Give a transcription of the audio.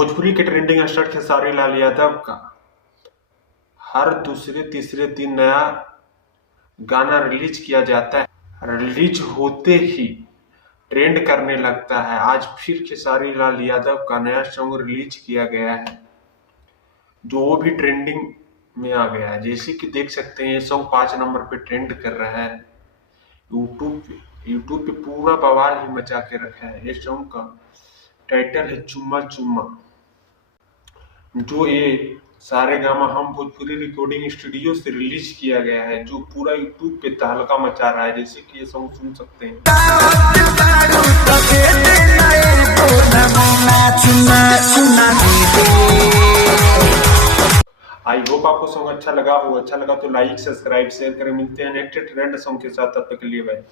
भोजपुरी के trending star Khesari Lal Yadav का हर दूसरे तीसरे दिन नया गाना रिलीज किया जाता है। रिलीज होते ही ट्रेंड करने लगता है। आज फिर खेसारी लाल यादव का नया सॉन्ग रिलीज किया गया है जो वो भी ट्रेंडिंग में आ गया है। जैसे कि देख सकते हैं ये सॉन्ग 5 नंबर पे ट्रेंड कर रहा है यूट्यूब पे पूरा बवाल ही मचा के रखा है। ये सॉन्ग का टाइटल है चुम्मा चुम्मा, जो ये सारेगामा हम भोजपुरी रिकॉर्डिंग स्टूडियो से रिलीज किया गया है, जो पूरा यूट्यूब पे तहलका मचा रहा है। जैसे कि ये सॉन्ग सुन सकते हैं। आई होप आपको सॉन्ग अच्छा लगा तो लाइक सब्सक्राइब शेयर करें। मिलते हैं नेक्स्ट ट्रेंड सॉन्ग के साथ, तब तक के लिए बाय।